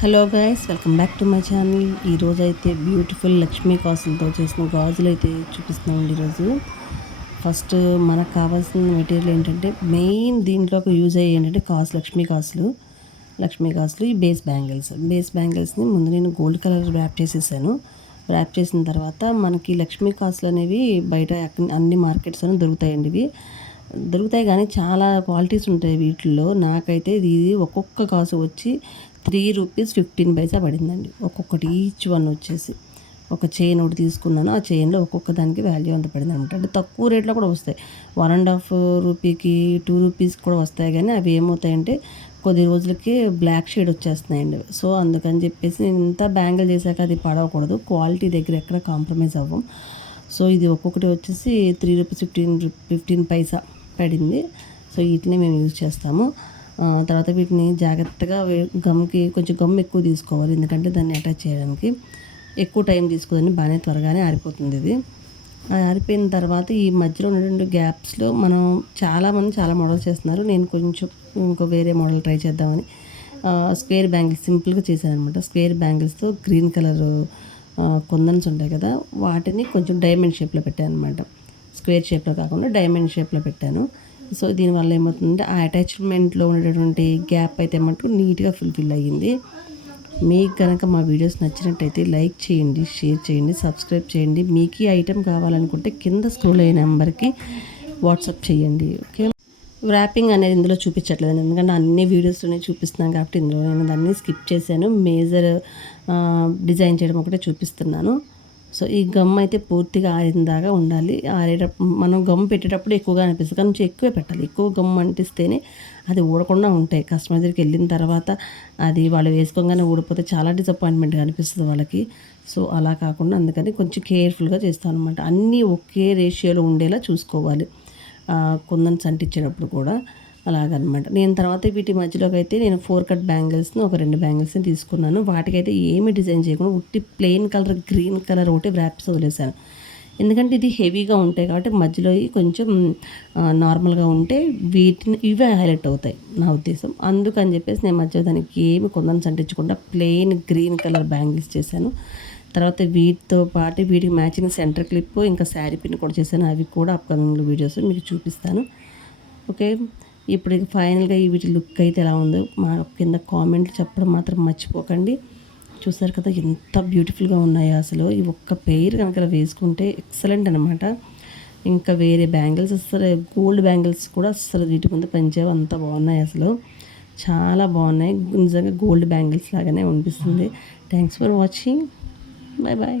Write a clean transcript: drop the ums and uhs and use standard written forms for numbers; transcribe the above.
Hello guys, welcome back to my channel. ఈరోజు అయితే beautiful Lakshmi కాసులతో చేసిన గాజులు అయితే చూపిస్తున్నామండి. ఈరోజు ఫస్ట్ మనకు కావాల్సిన మెటీరియల్ ఏంటంటే, మెయిన్ దీంట్లోకి యూజ్ అయ్యే ఏంటంటే లక్ష్మీ కాసులు ఈ బేస్ బ్యాంగిల్స్ని ముందు నేను గోల్డ్ కలర్ ర్యాప్ చేసేసాను. ర్యాప్ చేసిన తర్వాత మనకి లక్ష్మీ కాసులు అనేవి బయట అన్ని మార్కెట్స్లోనే దొరుకుతాయండి. ఇవి దొరుకుతాయి కానీ చాలా క్వాలిటీస్ ఉంటాయి వీటిల్లో. నాకైతే ఇది ఒక్కొక్క కాసు వచ్చి ₹3.15 పడిందండి. ఒక్కొక్కటి ఈచ్ వన్ వచ్చేసి ఒక చైన్ ఒకటి తీసుకున్నాను. ఆ చైన్లో ఒక్కొక్క దానికి వాల్యూ అంత పడింది అనమాట. అంటే తక్కువ రేట్లో కూడా వస్తాయి. ₹1.5కి ₹2 కూడా వస్తాయి. కానీ అవి ఏమవుతాయంటే కొద్ది రోజులకి బ్లాక్ షేడ్ వచ్చేస్తున్నాయండి. సో అందుకని చెప్పేసి నేను ఇంత బ్యాంగిల్ చేశాక అది పడవకూడదు. క్వాలిటీ దగ్గర ఎక్కడ కాంప్రమైజ్ అవ్వం. సో ఇది ఒక్కొక్కటి వచ్చేసి ₹3.15 పడింది. సో వీటిని మేము యూజ్ చేస్తాము. తర్వాత వీటిని జాగ్రత్తగా కొంచెం గమ్ ఎక్కువ తీసుకోవాలి, ఎందుకంటే దాన్ని అటాచ్ చేయడానికి ఎక్కువ టైం తీసుకోదని బాగానే త్వరగానే ఆరిపోతుంది. ఇది ఆరిపోయిన తర్వాత ఈ మధ్యలో ఉన్నటువంటి గ్యాప్స్లో మనం చాలామంది చాలా మోడల్స్ చేస్తున్నారు. నేను కొంచెం ఇంకో వేరే మోడల్ ట్రై చేద్దామని స్క్వేర్ బ్యాంగిల్స్ సింపుల్గా చేశాను అనమాట. స్క్వేర్ బ్యాంగిల్స్తో గ్రీన్ కలర్ కుందన్స్ ఉంటాయి కదా, వాటిని కొంచెం డైమండ్ షేప్లో పెట్టాను అనమాట. స్క్వేర్ షేప్లో కాకుండా డైమండ్ షేప్లో పెట్టాను. సో దీనివల్ల ఏమవుతుందంటే ఆ అటాచ్మెంట్లో ఉండేటువంటి గ్యాప్ అయితే మటుకు నీట్గా ఫుల్ఫిల్ అయ్యింది. మీకు కనుక మా వీడియోస్ నచ్చినట్టయితే లైక్ చేయండి, షేర్ చేయండి, సబ్స్క్రైబ్ చేయండి. మీకు ఈ ఐటెం కావాలనుకుంటే కింద స్క్రోల్ అయిన నెంబర్కి వాట్సాప్ చేయండి. ఓకే, ర్యాపింగ్ అనేది ఇందులో చూపించట్లేదు, ఎందుకంటే అన్ని వీడియోస్లోనే చూపిస్తున్నాను కాబట్టి ఇందులో నేను దాన్ని స్కిప్ చేశాను. మేజర్ డిజైన్ చేయడం ఒకటే చూపిస్తున్నాను. సో ఈ గమ్ అయితే పూర్తిగా ఆరిందాగా ఉండాలి. మనం గమ్ పెట్టేటప్పుడు ఎక్కువగా అనిపిస్తుంది, కొంచెం ఎక్కువే పెట్టాలి. ఎక్కువ గమ్ అంటిస్తేనే అది ఊడకుండా ఉంటాయి. కస్టమర్ దగ్గరికి వెళ్ళిన తర్వాత అది వాళ్ళు వేసుకోగానే ఊడిపోతే చాలా డిసప్పాయింట్మెంట్గా అనిపిస్తుంది వాళ్ళకి. సో అలా కాకుండా అందుకని కొంచెం కేర్ఫుల్గా చేస్తాను అనమాట. అన్నీ ఒకే రేషియోలో ఉండేలా చూసుకోవాలి కుందన్స్ అంటించేటప్పుడు కూడా. అలాగనమాట. నేను తర్వాత వీటి మధ్యలోకి అయితే నేను 4 కట్ బ్యాంగిల్స్ని ఒక 2 బ్యాంగిల్స్ని తీసుకున్నాను. వాటికైతే ఏమి డిజైన్ చేయకుండా ఉట్టి ప్లెయిన్ కలర్ గ్రీన్ కలర్ ఒకటి ర్యాప్స్ వదిలేసాను. ఎందుకంటే ఇది హెవీగా ఉంటాయి కాబట్టి మధ్యలో కొంచెం నార్మల్గా ఉంటే ఇవే హైలైట్ అవుతాయి నా ఉద్దేశం. అందుకని చెప్పేసి నేను మధ్యలో దానికి ఏమి కుందన్స్ అంటించకుండా ప్లెయిన్ గ్రీన్ కలర్ బ్యాంగిల్స్ చేశాను. తర్వాత వీటితో పాటు వీటికి మ్యాచింగ్ సెంటర్ క్లిప్ ఇంకా శారీ పిన్ కూడా చేశాను. అవి కూడా అప్కమింగ్ వీడియోస్ మీకు చూపిస్తాను. ఓకే, ఇప్పుడు ఫైనల్గా వీటి లుక్ అయితే ఎలా ఉందో మా కింద కామెంట్లు చెప్పడం మాత్రం మర్చిపోకండి. చూసారు కదా ఎంత బ్యూటిఫుల్గా ఉన్నాయో అసలు. ఈ ఒక్క పెయిర్ కనుక వేసుకుంటే ఎక్సలెంట్ అనమాట. ఇంకా వేరే బ్యాంగిల్స్ అసలు గోల్డ్ బ్యాంగిల్స్ కూడా అసలు వీటి ముందు పనిచేయవు, అంత బాగున్నాయి అసలు. చాలా బాగున్నాయి, నిజంగా గోల్డ్ బ్యాంగిల్స్ లాగానే అనిపిస్తుంది. Thanks for watching. Bye bye.